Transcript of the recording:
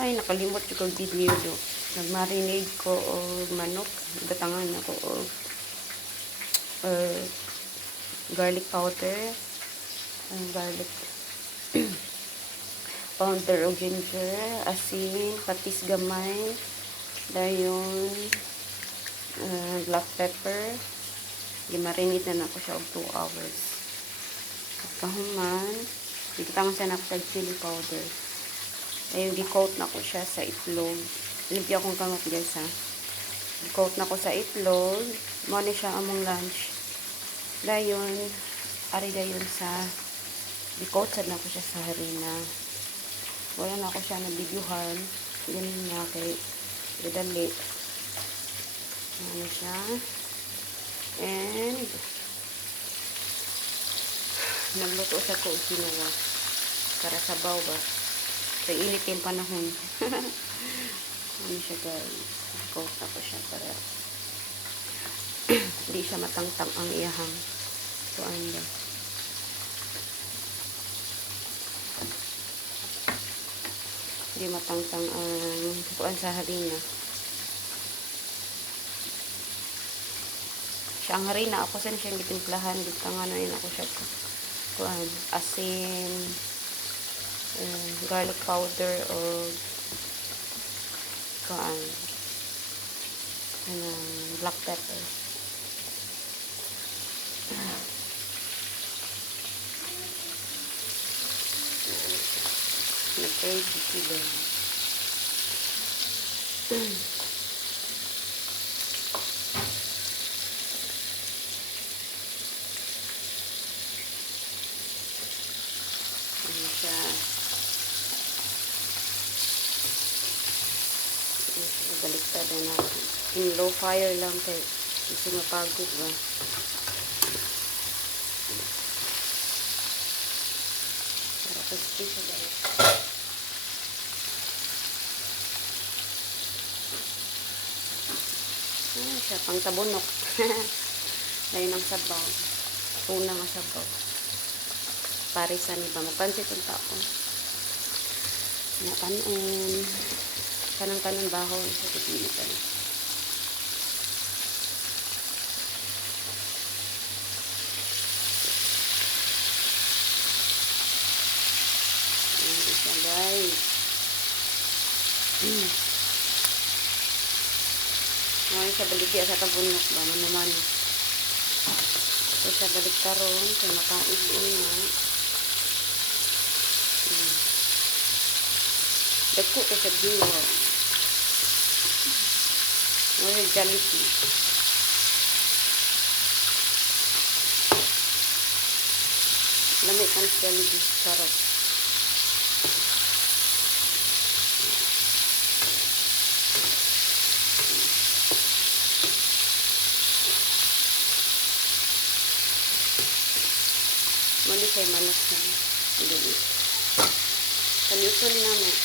Ay, nakalimot ko kong video do. Nagmarinade ko o manok. Gatangan ako o garlic powder. Garlic powder o ginger, asin, patis gamay, dayon, black pepper. Gimarinate na ako siya og 2 hours. Kahuman, gitangan siya na ako sa chili powder. Ayun, gi-coat na ko siya sa itlog. Limpyo akong kamot guys ha. Gi-coat na ko sa itlog. Mao ni siya among lunch. Dayon, ari dayon sa gi-coat sad na ko siya sa harina. Wala na ako siya na videohan. Ganun na kay dali. Ano siya. And nagluto siya ko og ginawa para sa ba. Sa init yung panahon. Ano siya guys. Coat na ko siya para hindi siya matangtang ang iyahang. So, ano. Hindi matangtang ang kuan sa harina. Siya ang harina. Ako saan siyang gitimplahan. Gitangan na yun ako siya kuan. Asin. Garlic powder o kuan. Black pepper. Nag-ready sila. Ano siya. Baliktad na natin. In low fire lang kay kasi mapagod ba. Para crispy siya guys. Siya pang tabunok. Dahil ng sabaw. Tuna nga sabaw. Parisan iba. Mapansit ang tao. Nakanon. Kanang bahon sa pagkinitan. Ayan siya guys. Ngayon siya baligya sa tabunok ba naman. So siya balik karon sa makaig na. Dako ko sa diwa. Ngayon Jollibee. Lamig kan Jollibee. Sarap. Mali kay manok na. Hindi. Kaluto ni namin.